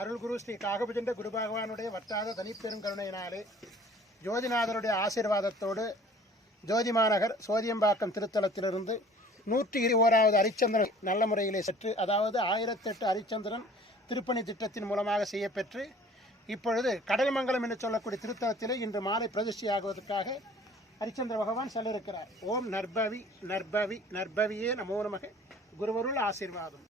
அருள்குரு ஸ்ரீ காகபுஜண்ட குரு பகவானுடைய வற்றாத தனிப்பெரும் கருணையினாலே ஜோதிநாதருடைய ஆசீர்வாதத்தோடு ஜோதிமாநகர் சோதியம்பாக்கம் திருத்தலத்திலிருந்து 121வது அரிச்சந்திரன் நல்ல முறையிலே சற்று, அதாவது 1008 அரிச்சந்திரன் திருப்பணி திட்டத்தின் மூலமாக செய்யப்பெற்று இப்பொழுது கடல்மங்கலம் என்று சொல்லக்கூடிய திருத்தலத்திலே இன்று மாலை பிரதிஷ்டையாகுவதற்காக ஹரிச்சந்திர பகவான் செல்ல இருக்கிறார். ஓம் நற்பவி நற்பவி நற்பவியே நமோ நமக. குருவருள் ஆசீர்வாதம்.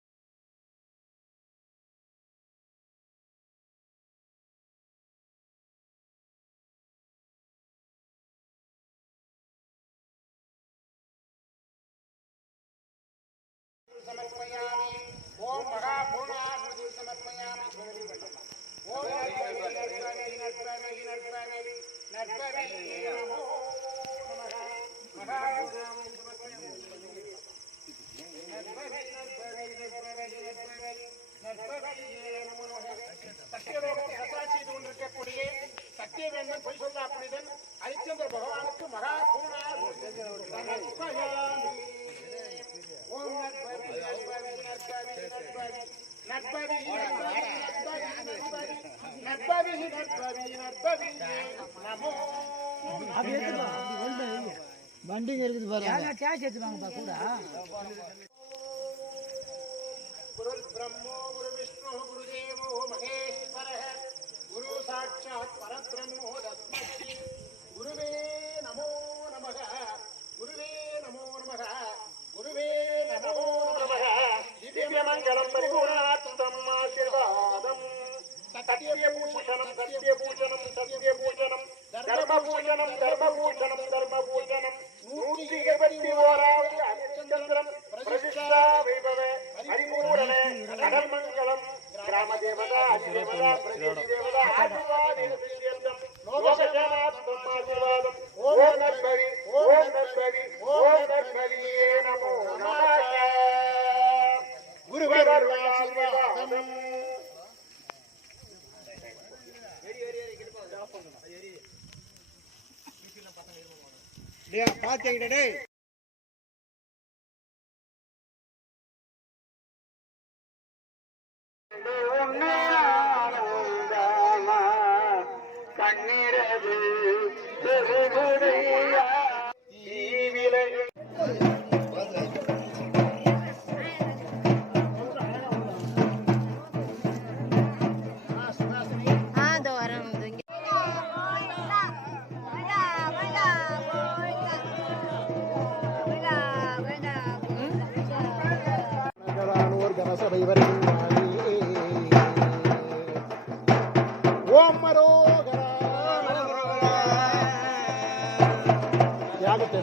समर्पयामि ओम महापूर्णा गुरु समर्पयामि ओम नर्पवे नमो சத்தியவேந்தன் பொய் சொல்ல புனிதன் ஹரிச்சந்திர பகவானுக்கு மகா பூர்ணா சமர்ப்பயாமி. ஓம் நற்பவி நற்பவி நற்பவி நற்பவி நற்பவி நற்பவி நற்பவி நமோ. வண்டிங்க இருக்குது பாருங்க. குரு பிரம்மோ குரு விஷ்ணு குரு தேவோ மகேஸ்வரः குரு சாட்சாத் பரபிரம்மோ தஸ்மை குருவே நமோ நமः. குருவே நமோ நமः. குருவே நமோ நமः. திவ்யமங்கலம் பரிபூர்ணார்த்தம் ஆசீர்வாதம். சத்யபூஷணம் சத்யபூஷணம் சத்யபூஷணம் தர்மபூஷணம் தர்மபூஷணம் தர்மபூஷணம். 121வது ஹரிச்சந்திரன் பிரதிஷ்டா வைபவ பரிபூரண கடல்மங்கலம் கிராம தேவதா அதிதேவதா பிரதிஷ்டி தேவதா ஆதிவாதி லோகஜனாத்மம் ஆசீர்வாதம். ஓம் நற்பவி ஓம் நற்பவி ஓம் நற்பவியே நமோ நமः. குருவருள் ஆசீர்வாதம். பாத்தீங்கடே கண்ணீரது சபை வருகின்றாரே. ஓம் மரோகரா யாகத்தை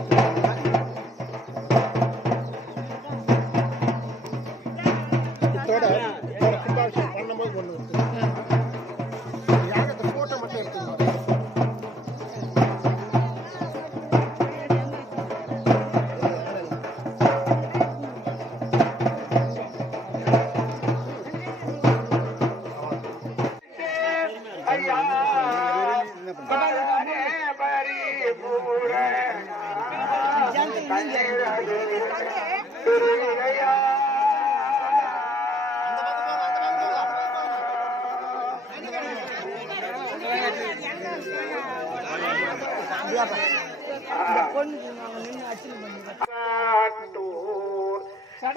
கும்பாபிஷேகம் பண்ணும்போது ஒன்று யாகத்தை போட்டோ மட்டும் எடுத்துக்கணும்.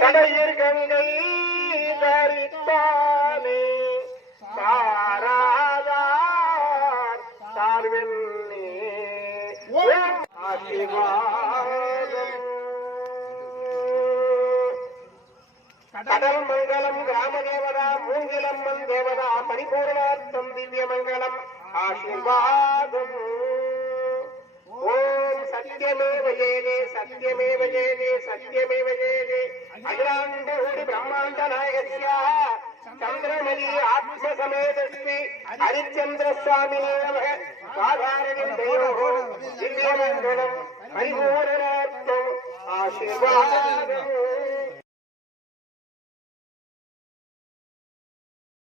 கடையர் கங்கை தரித்தானே சாராதார் சார்வென்னே ஆசீர்வாதம். கடல் மங்கலம் கிராமதேவதா மூங்கிலம்மன் தேவதா பரிபூர்ணார்த்தம் திவ்யமங்கலம் ஆசீர்வாதம். ஓம் சத்யமேவ ஜெயதே சத்யமேவ ஜெயதே சத்யமேவ ஜெயதே அகிலாண்டகோடி பிரம்மாண்ட நாயகஸ்ய சந்திரமதி ஆத்மசமேதஸ்ரீ ஹரிச்சந்திர சுவாமினே நமः. சாதாரணம் திவ்யமங்கலம் பரிபூர்ணார்த்தம் ஆசீர்வாதம்.